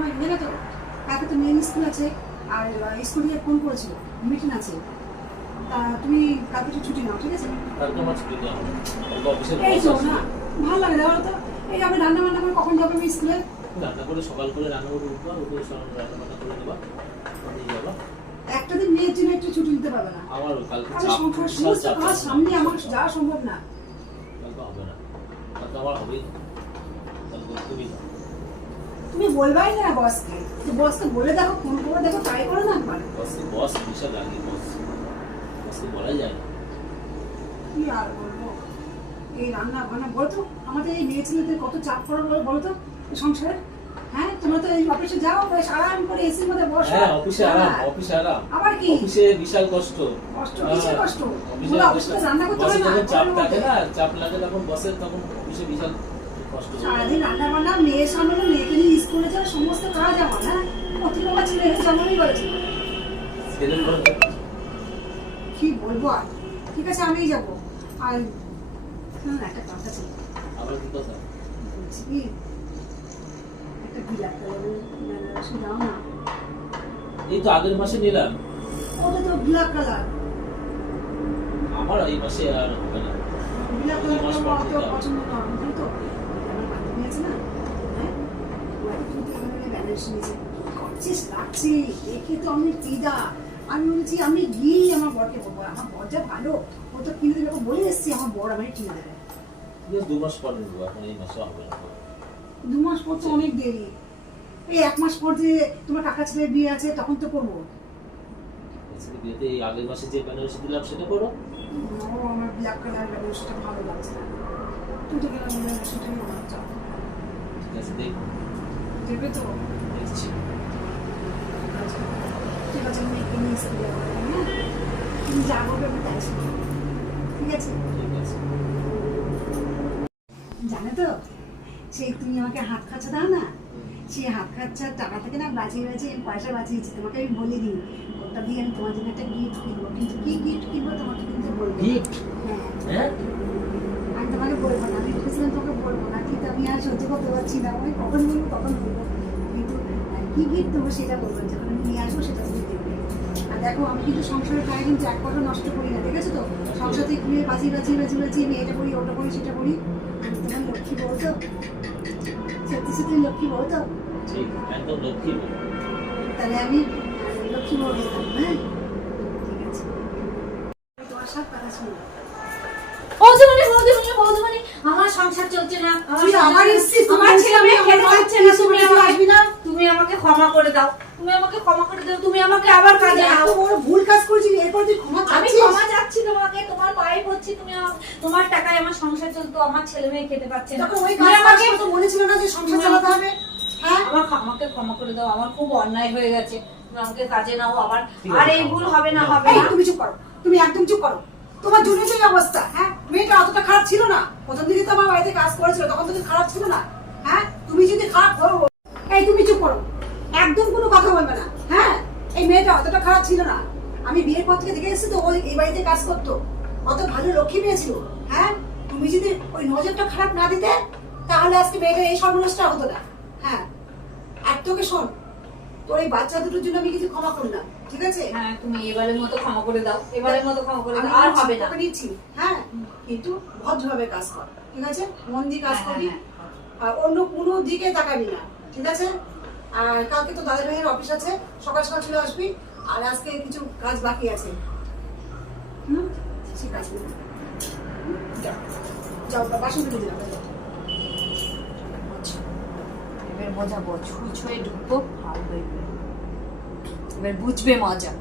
আমার নেবে তো? কালকে তো মেন স্কুল আছে, আর স্কুল থেকে ফোন করেছিল, মিটিং আছে। তা তুমি কালকে একটু ছুটি নাও, ঠিক আছে? কালকে আমার ছুটি দেওয়া হবে, কালকে অফিসের এই বস তো আসবে। না, ভালো লাগে না বলো তো? এই আমি রান্না বান্না করে কখন যাবো আমি স্কুলে? রান্না করে সকাল করে রান্না করে উঠবা, উঠে রান্না বান্না করে দেবা, নিয়ে যাবা। একটা দিন মেয়ের জন্য একটু ছুটি নিতে পারবে না? আমার কালকে আমি চাপ, সংসার বিশাল সমস্ত চাপ কাজ আছে। সামনে আমার যাওয়া সম্ভব না। কালকে হবে না, কালকে আমার হবেই না। কালকে তুমি যাও। তুমি বলবাই না বসকে, যে বসকে বলে দেখো, ফোন করে দেখো, ট্রাই করো না একবার। বস বিশাল লাগে, বসকে বলা যায় না। কি আর বলবো, এই রান্না বান্না বলো তো, আমাদের এই মেয়ে ছেলেদের কত চাপ পড়ে বলো তো এই সংসারে। হ্যাঁ, তোমরা তো এই অফিসে যাও, বেশ আরাম করে এসির মধ্যে বসো। হ্যাঁ, অফিসে আরাম, হ্যাঁ। অফিসে আরাম। আবার কি অফিসে বিশাল কষ্ট। কষ্ট, কিসের কষ্ট? অফিসে তোমরা অফিসে তো রান্না করতে বসে হয় না, যখন চাপ ঘরের থাকে মধ্যে। না, চাপ লাগে তখন বসের, তখন অফিসে বিশাল কষ্ট। সারাদিন রান্না বান্না, মেয়ের সামনে মেয়েকে নিয়ে স্কুলে যাওয়ার সমস্ত কাজ আমার। হ্যাঁ, প্রতি বাবা ছেলে হয়ে যেমনই বলেছে। ছেলের ঘরে কি বলবো আর, ঠিক আছে আমিই যাবো। আর একটা কথা ছিল, আবার কি কথা? বলছি কি, একটা বিলাপ কালারের বেনারসি দাও না। এই তো আগের মাসে নিলাম। ওটা তো ব্ল্যাক কালার। আমার এই মাসে আর হবে না। ব্ল্যাক এই মাস কালার পর তো থেকে পছন্দ না, বুঝলি তো? আমার বান্ধবী আছে না, হ্যাঁ, ওরা কিন্তু এখানে বেনারসি নিয়েছে, গর্জিয়াস লাগছে দেখে তো আমি ফিদা। আমি বলছি আমি গিয়ে আমার বরকে বলবো, আমার বর যা ভালো, ও তো কিনে দেবে, ওকে বলে এসছি আমার বর আমাকে কিনে দেবে। 2 মাস পর নিবো, এখন এই মাসে হবে না। 2 মাস পর তো অনেক দেরি। এই 1 মাস পর যে তোমার কাকা ছেলের বিয়ে আছে তখন তো করবো। আজকে বিয়েতে এই আগের মাসে যে বেনারসি দিলাম সেটা করো। ও আমার ব্ল্যাক কালার বেনারসিটা ভালো লাগছে না, দুটো কালার বেনারসিটাই আমার চাও। ঠিক আছে, দেখো, দেবে তো? দেখছি। ঠিক আছে, আমি মেয়েকে নিয়ে স্কুলে যাবো, হ্যাঁ? তুমি যা বলবে আমি তাই শুনবো, ঠিক আছে? ঠিক আছে। জানো তো, সেই তুমি আমাকে হাত খরচা দাও না, সেই হাত খরচার টাকা থেকে না বাঁচিয়ে বাঁচিয়ে আমি পয়সা বাঁচিয়েছি। তোমাকে আমি বলে দিই, ওটা দিয়ে আমি তোমার জন্য একটা গিফট কিনবো, কিন্তু কি গিফট কিনবো তোমাকে কিন্তু বলবো। গিফট? হ্যাঁ, হ্যাঁ, আমি তোমাকে বলবো না, আমি ভেবেছিলাম তোমাকে বলবো না, কিন্তু আমি আর সহ্য করতে পারছি না, আমি কখন বলবো কখন বলবো, কিন্তু কি গিফট দেবো সেটা বলবো, যখন আমি নিয়ে আসবো সেটা তুমি দেখবে। আর দেখো, আমি কিন্তু সংসারের টাকা কিন্তু এক কথা নষ্ট করি না, দেখেছো তো? সংসার থেকে ঘুরে বাঁচিয়ে বাঁচিয়ে বাঁচিয়ে বাঁচিয়ে আমি এটা করি, ওটা করি, সেটা করি। আমি তোমার লক্ষ্মী বউ তো, সত্যি সত্যি লক্ষ্মী বউ তো? ঠিক, একদম লক্ষ্মী বউ। তাহলে আমি লক্ষ্মী বউ গেলাম, হ্যাঁ? ঠিক আছে, তোমার সব কথা শুনবো। আমার সংসার চলছে না, তুই আবার এসেছিস, আমার ছেলে মেয়ে খেতে পাচ্ছে না, তুমি তুই আসবি না? তুমি আমাকে ক্ষমা করে দাও, তুমি আমাকে ক্ষমা করে দাও, তুমি আমাকে আবার কাজে এত নাও। বড় ভুল কাজ করেছিস, এরপর তুই ক্ষমা আমি চাচ্ছিস? ক্ষমা চাচ্ছি তোমাকে, তোমার পায়ে পড়ছি, তুমি তোমার টাকায় আমার সংসার চলতো, আমার ছেলে মেয়ে খেতে পাচ্ছে না, তখন ওই তুমি কাজ আমাকে তো মনে ছিল না যে সংসার চালাতে হবে, হ্যাঁ? আমাকে ক্ষমা করে দাও, আমার খুব অন্যায় হয়ে গেছে, তুমি আমাকে কাজে নাও আবার, ঠিক আর আছে, এই নাও, ভুল নাও, হবে না, নাও। হবে এই না। তুমি চুপ করো, তুমি একদম চুপ করো। তোমার জন্য যে অবস্থা, হ্যাঁ? মেয়েটা অতটা খারাপ ছিল না, প্রথম দিকে তো আমার বাড়িতে কাজ করেছিল, তখন তো খারাপ ছিল না, হ্যাঁ? তুমি যদি খারাপ করো, এই তুমি চুপ করো, একদম কোনো কথা বলবে না, হ্যাঁ? এই মেয়েটা অতটা খারাপ ছিল না, আমি বিয়ের পর থেকে দেখে এসেছি তো, ওই এই বাড়িতে কাজ করতো, কত ভালো লক্ষ্মী মেয়ে ছিল, হ্যাঁ? তুমি যদি ওই নজরটা খারাপ না দিতে, তাহলে আজকে মেয়েটা এই সর্বনাশটা হতো না, হ্যাঁ? আর তোকে শোন, তোর এই বাচ্চা দুটোর জন্য আমি কিছু ক্ষমা করলাম, ঠিক আছে? হ্যাঁ, তুমি এবারের মতো ক্ষমা করে দাও, এবারের মতো ক্ষমা করে আমি দাও, আর নিচ্ছি, হবে না। তোকে নিচ্ছি, হ্যাঁ? কিন্তু ভদ্রভাবে কাজ কর, ঠিক আছে? মন দিয়ে কাজ হ্যাঁ, করবি, হ্যাঁ, আর অন্য কোনো দিকে তাকাবি না, ঠিক আছে? আর কালকে তো দাদা ভাইয়ের অফিস আছে, সকাল সকাল চলে আসবি, আর আজকে কিছু কাজ বাকি আছে, ঠিক আছে? যাও, যাও, বাসন ধুয়ে দিলাম, যাও। এবার বোঝাবো, ছুঁই ছুঁয়ে ঢুকবো, এবার বুঝবে মজা।